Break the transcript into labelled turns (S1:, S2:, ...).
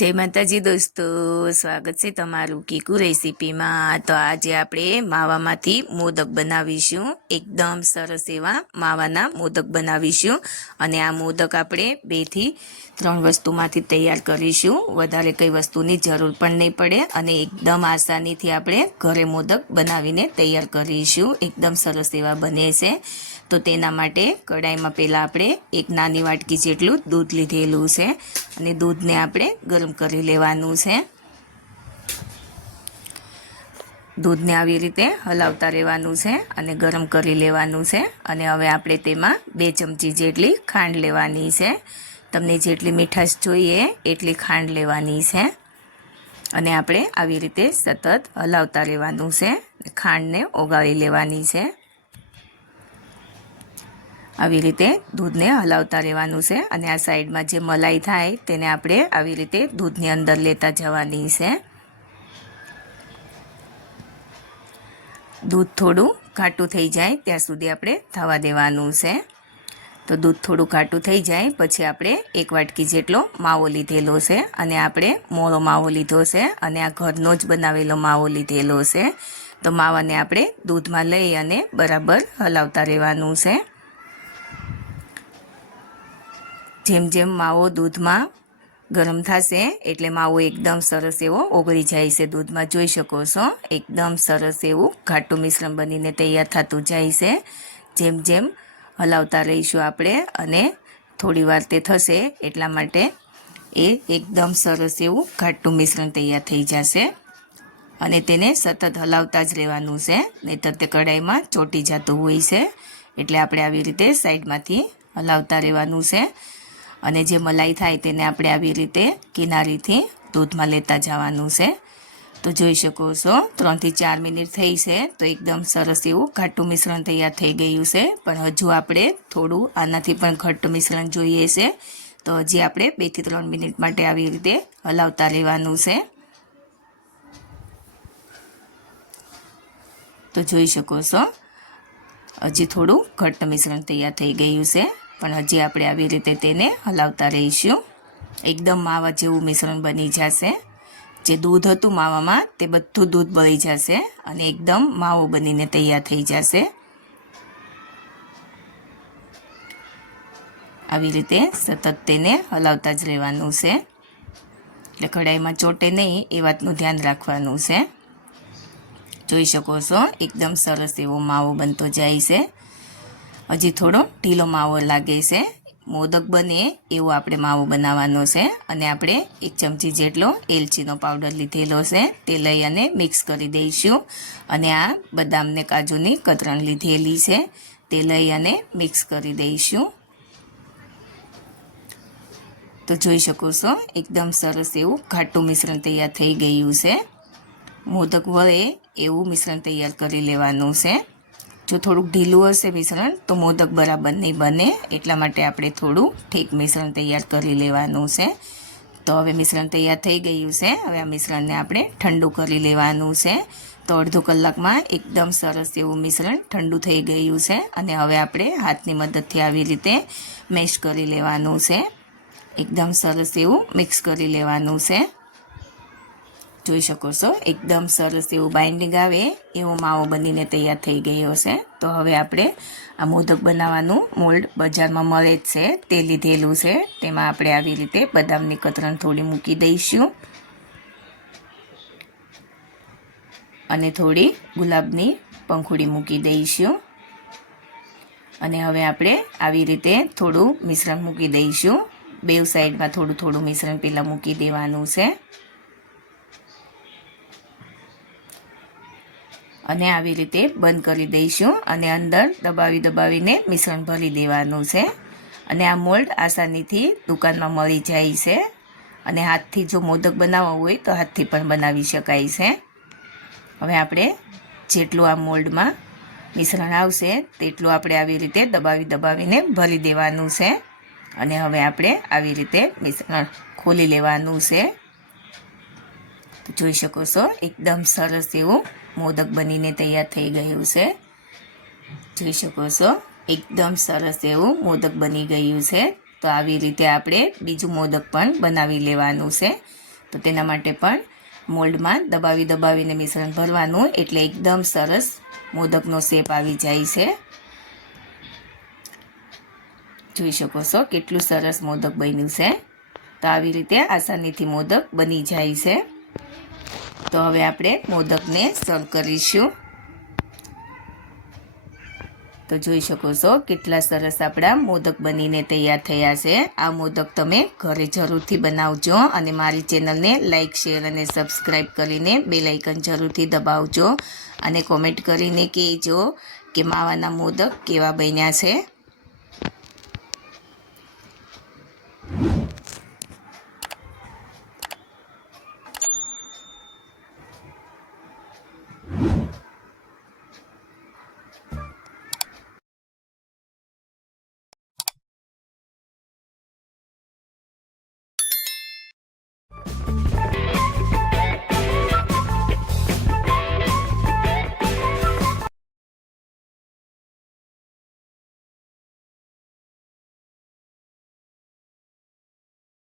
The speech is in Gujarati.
S1: જય માતાજી દોસ્તો, સ્વાગત છે તમારું કીકુ રેસીપીમાં. તો આજે આપણે માવામાંથી મોદક બનાવીશું. એકદમ સરસ એવા માવાના મોદક બનાવીશું. અને આ મોદક આપણે બેથી ત્રણ વસ્તુમાંથી તૈયાર કરીશું. વધારે કઈ વસ્તુની જરૂર પણ નહીં પડે અને એકદમ આસાનીથી આપણે ઘરે મોદક બનાવીને તૈયાર કરીશું. એકદમ સરસ એવા બને છે. તો તેના માટે કઢાઈમાં પહેલાં આપણે એક નાની વાટકી જેટલું દૂધ લીધેલું છે અને દૂધને આપણે ગરમ કરી લેવાનું છે. દૂધને આવી રીતે હલાવતા રહેવાનું છે અને ગરમ કરી લેવાનું છે અને હવે આપણે તેમાં બે ચમચી જેટલી ખાંડ લેવાની છે. તમને જેટલી મીઠાશ જોઈએ એટલી ખાંડ લેવાની છે. અને આપણે આવી રીતે સતત હલાવતા રહેવાનું છે ખાંડને ઓગાળી લેવાની છે. આવી રીતે દૂધને હલાવતા રહેવાનું છે અને આ સાઈડમાં જે મલાઈ થાય તેને આપણે આવી રીતે દૂધની અંદર લેતા જવાની છે. દૂધ થોડું ઘાટું થઈ જાય ત્યાં સુધી આપણે થવા દેવાનું છે. તો દૂધ થોડું ઘાટું થઈ જાય પછી આપણે એક વાટકી જેટલો માવો લીધેલો છે અને આપણે મોળો માવો લીધો છે અને આ ઘરનો જ બનાવેલો માવો લીધેલો છે. તો માવાને આપણે દૂધમાં લઈ અને બરાબર હલાવતા રહેવાનું છે. જેમ જેમ માવો દૂધમાં ગરમ થશે, એટલે માવો એકદમ સરસ એવો ઓગળી જાય છે દૂધમાં. જોઈ શકો છો, એકદમ સરસ એવું ઘાટું મિશ્રણ બનીને તૈયાર થતું જાય છે. જેમ જેમ હલાવતા રહીશું આપણે અને થોડી વાર તે થશે, એટલા માટે એ એકદમ સરસ એવું ઘાટું મિશ્રણ તૈયાર થઈ જશે. અને તેને સતત હલાવતા જ રહેવાનું છે, નહીંતર તે કઢાઈમાં ચોટી જતું હોય છે. એટલે આપણે આવી રીતે સાઈડમાંથી હલાવતા રહેવાનું છે. અને જે મલાઈ થાય તેને આપણે આવી રીતે કિનારીથી દૂધમાં લેતા જવાનું છે. તો જોઈ શકો છો, ત્રણથી ચાર મિનિટ થઈ છે, તો એકદમ સરસ એવું ઘાટું મિશ્રણ તૈયાર થઈ ગયું છે. પણ હજુ આપણે થોડું આનાથી પણ ઘટ્ટ મિશ્રણ જોઈએ છે. તો હજી આપણે બેથી ત્રણ મિનિટ માટે આવી રીતે હલાવતા રહેવાનું છે. તો જોઈ શકો છો, હજી થોડું ઘટ્ટ મિશ્રણ તૈયાર થઈ ગયું છે. પણ હજી આપણે આવી રીતે તેને હલાવતા રહીશું. એકદમ માવા જેવું મિશ્રણ બની જશે. જે દૂધ હતું માવામાં, તે બધું દૂધ બળી જશે અને એકદમ માવો બનીને તૈયાર થઈ જશે. આવી રીતે સતત તેને હલાવતા જ રહેવાનું છે. એટલે કઢાઈમાં ચોટે નહીં, એ વાતનું ધ્યાન રાખવાનું છે. જોઈ શકો છો, એકદમ સરસ એવો માવો બનતો જાય છે. હજી થોડો ઢીલો માવો લાગે છે. મોદક બને એવો આપણે માવો બનાવવાનો છે અને આપણે એક ચમચી જેટલો એલચીનો પાવડર લીધેલો છે. તે લઈ અને મિક્સ કરી દઈશું. અને આ બદામને કાજુની કતરણ લીધેલી છે. તે લઈ અને મિક્સ કરી દઈશું. તો જોઈ શકો છો, એકદમ સરસ એવું ઘાટું મિશ્રણ તૈયાર થઈ ગયું છે. મોદક વળે એવું મિશ્રણ તૈયાર કરી લેવાનું છે. જો થોડુંક ઢીલું હશે મિશ્રણ, તો મોદક બરાબર નહીં બને. એટલા માટે આપણે થોડું ઠીક મિશ્રણ તૈયાર કરી લેવાનું છે. તો હવે મિશ્રણ તૈયાર થઈ ગયું છે. હવે આ મિશ્રણને આપણે ઠંડુ કરી લેવાનું છે. તો અડધો કલાકમાં એકદમ સરસ એવું મિશ્રણ ઠંડુ થઈ ગયું છે. અને હવે આપણે હાથની મદદથી આવી રીતે મેશ કરી લેવાનું છે. એકદમ સરસ એવું મિક્સ કરી લેવાનું છે. જોઈ શકો છો. એકદમ સરસ એવું બાઇન્ડિંગ આવે. એવો માવો બનીને તૈયાર થઈ ગયો છે. તો હવે આપણે આ મોદક બનાવવાનું મોલ્ડ બજારમાં મળે જ છે. તે લીધેલું છે. તેમાં આપણે આવી રીતે બદામની કતરણ થોડી મૂકી દઈશું. અને થોડી ગુલાબની પંખુડી મૂકી દઈશું. અને હવે આપણે આવી રીતે થોડું મિશ્રણ મૂકી દઈશું. બેવ સાઈડમાં થોડું થોડું મિશ્રણ પહેલાં મૂકી દેવાનું છે. અને આવી રીતે બંધ કરી દઈશું અને અંદર દબાવી દબાવીને મિશ્રણ ભરી દેવાનું છે. અને આ મોલ્ડ આસાનીથી દુકાનમાં મળી જાય છે. અને હાથથી જો મોદક બનાવવા હોય તો હાથથી પણ બનાવી શકાય છે. હવે આપણે જેટલું આ મોલ્ડમાં મિશ્રણ આવશે તેટલું આપણે આવી રીતે દબાવી દબાવીને ભરી દેવાનું છે. અને હવે આપણે આવી રીતે મિશ્રણ ખોલી લેવાનું છે. જોઈ શકો છો. એકદમ સરસ એવું મોદક બનીને તૈયાર થઈ ગયું છે. જોઈ શકો છો. એકદમ સરસ એવું મોદક બની ગયું છે. તો આવી રીતે આપણે બીજું મોદક પણ બનાવી લેવાનું છે. તો તેના માટે પણ મોલ્ડમાં દબાવી દબાવીને મિશ્રણ ભરવાનું એટલે એકદમ સરસ મોદકનો શેપ આવી જાય છે. જોઈ શકો છો કેટલું સરસ મોદક બન્યું છે. તો આવી રીતે આસાનીથી મોદક બની જાય છે. તો હવે આપણે મોદકને સર્વ કરીશું. તો જોઈ શકો છો કેટલા સરસ આપણા મોદક બનીને તૈયાર થયા છે. આ મોદક તમે ઘરે જરૂરથી બનાવજો અને મારી ચેનલને લાઇક શેર અને સબસ્ક્રાઈબ કરીને બેલાઇકન જરૂરથી દબાવજો અને કોમેન્ટ કરીને કહેજો કે માવાના મોદક કેવા બન્યા છે.